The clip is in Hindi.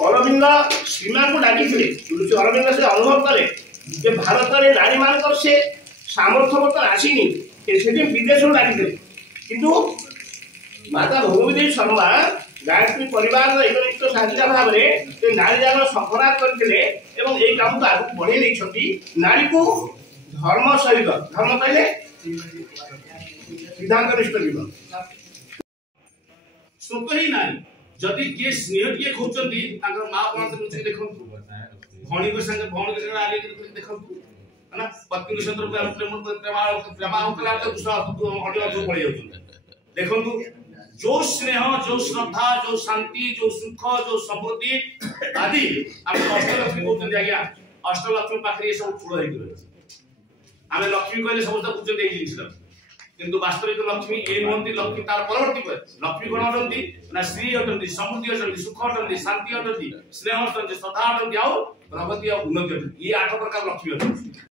अरविंद सीमा को डाकी ऋषि अरविंद से अनुभव कले जे भारत में नारी मान से सामर्थ्य बर्तन आसीनी विदेश डाकी किंतु माता भगवती शर्मा गायत्री परिवार एकनिष्ठ साधिका भाव में नारी जागर सफरा करते काम को आगे बढ़े नारी को धर्म सहित धर्म कहले सिद्धांतनिष्ठ जीवन स्वत ही नारी जदि किए स्नेह किए खोजती माँ बाप देखु भौणी के संगे आगे देखु है पत्नी के सहित पड़े देखु जो स्नेह जो श्रद्धा जो शांति जो सुख जो समृद्धि आदि आम अष्टलक्ष्मी कहते आज्ञा अष्टलक्ष्मी पाखे सब फूल आम लक्ष्मी कहले समस्त पूछते जिन किंतु वास्तविक लक्ष्मी ये नुहति लक्ष्मी तार परवर्ती लक्ष्मी कौन अटंती ना श्री अटंती समृद्धि अटंती सुख अटंती शांति अटंती स्नेह अटंती श्रद्धा अटंती आउ प्रगति और उन्नति अटंती ये 8 प्रकार लक्ष्मी अटंती।